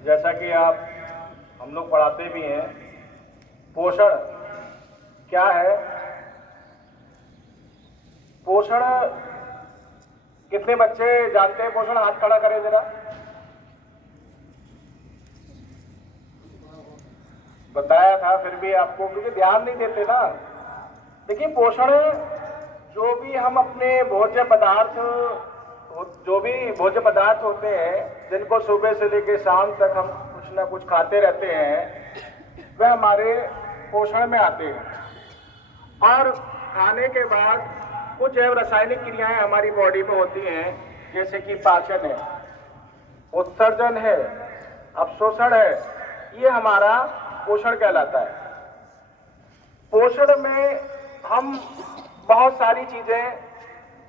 जैसा कि आप हम लोग पढ़ाते भी हैं, पोषण क्या है? पोषण कितने बच्चे जानते हैं पोषण? हाथ खड़ा करें जरा। बताया था फिर भी आपको, क्योंकि ध्यान नहीं देते ना। देखिए, पोषण जो भी हम अपने भोज्य पदार्थ होते हैं, जिनको सुबह से लेकर शाम तक हम कुछ ना कुछ खाते रहते हैं, वह हमारे पोषण में आते हैं। और खाने के बाद कुछ जैव रासायनिक क्रियाएं हमारी बॉडी में होती हैं, जैसे कि पाचन है, उत्सर्जन है, अवशोषण है। ये हमारा पोषण कहलाता है। पोषण में हम बहुत सारी चीजें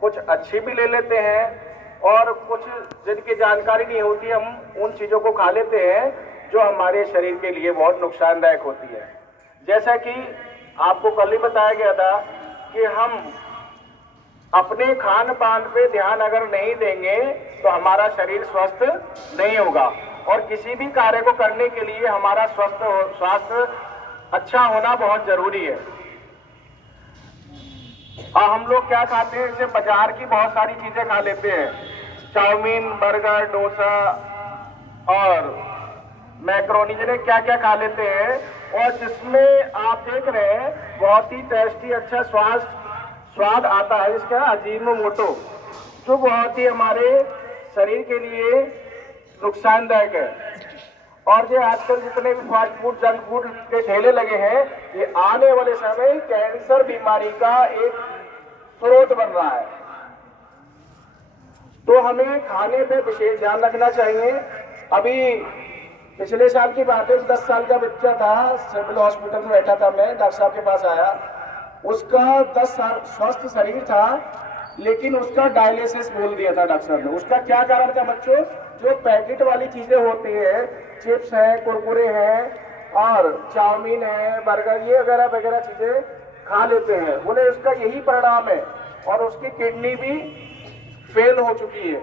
कुछ अच्छी भी ले लेते हैं और कुछ जिनकी जानकारी नहीं होती, हम उन चीजों को खा लेते हैं जो हमारे शरीर के लिए बहुत नुकसानदायक होती है। जैसा कि आपको कल ही बताया गया था कि हम अपने खान पान पे ध्यान अगर नहीं देंगे तो हमारा शरीर स्वस्थ नहीं होगा, और किसी भी कार्य को करने के लिए हमारा स्वास्थ्य अच्छा होना बहुत जरूरी है। और हम लोग क्या खाते हैं? जैसे बाजार की बहुत सारी चीजें खा लेते हैं, चाउमीन, बर्गर, डोसा और मैक्रोनी, जिन्हें क्या क्या खा लेते हैं, और जिसमें आप देख रहे हैं बहुत ही टेस्टी अच्छा स्वाद आता है, जिसका अजीनोमोटो, जो बहुत ही हमारे शरीर के लिए नुकसानदायक है। और ये आजकल जितने भी फास्ट फूड, जंक फूड के ठेले लगे हैं, ये आने वाले समय कैंसर बीमारी का एक स्रोत बन रहा है। तो हमें खाने पे विशेष ध्यान रखना चाहिए। अभी पिछले साल की बात है, 10 साल का बच्चा था, सिविल हॉस्पिटल में बैठा था, मैं डॉक्टर साहब के पास आया। उसका 10 साल स्वस्थ शरीर था, लेकिन उसका डायलिसिस बोल दिया था डॉक्टर ने। उसका क्या कारण था बच्चों? जो पैकेट वाली चीजें होती है, चिप्स है, कुरकुरे हैं और चाउमीन है, बर्गर, ये वगैरह वगैरह चीजें खा लेते हैं। बोले उसका यही परिणाम है, और उसकी किडनी भी फेल हो चुकी है।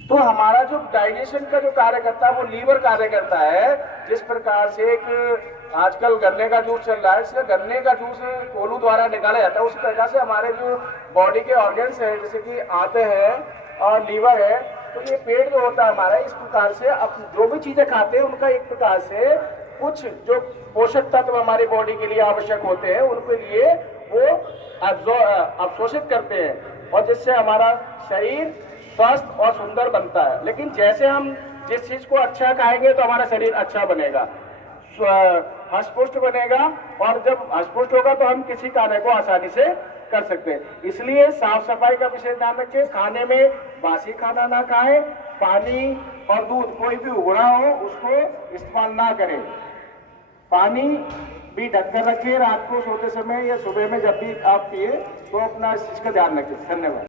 तो हमारा जो डाइजेशन का जो कार्य करता है, वो लीवर कार्य करता है। जिस प्रकार से एक आजकल गन्ने का जूस चल रहा है, इसलिए गन्ने का जूस कोलू द्वारा निकाला जाता है, उसी प्रकार से हमारे जो बॉडी के ऑर्गन्स हैं, जैसे कि आंतें हैं और लीवर है, तो ये पेट जो होता है हमारा, इस प्रकार से अब जो भी चीजें खाते हैं उनका एक प्रकार से कुछ जो पोषक तत्व हमारी बॉडी के लिए आवश्यक होते हैं, उनके लिए वो अवशोषित करते हैं, और जिससे हमारा शरीर स्वस्थ और सुंदर बनता है। लेकिन जैसे हम जिस चीज को अच्छा खाएंगे तो हमारा शरीर अच्छा बनेगा, हष्टपुष्ट बनेगा, और जब हष्टपुष्ट होगा तो हम किसी कार्य को आसानी से कर सकते हैं। इसलिए साफ सफाई का विशेष ध्यान रखें। खाने में बासी खाना ना खाएं, पानी और दूध कोई भी उबला हो उसको इस्तेमाल ना करें। पानी भी ढककर रखें, रात को सोते समय या सुबह में जब भी आप पिए तो अपना इस चीज का ध्यान रखें। धन्यवाद।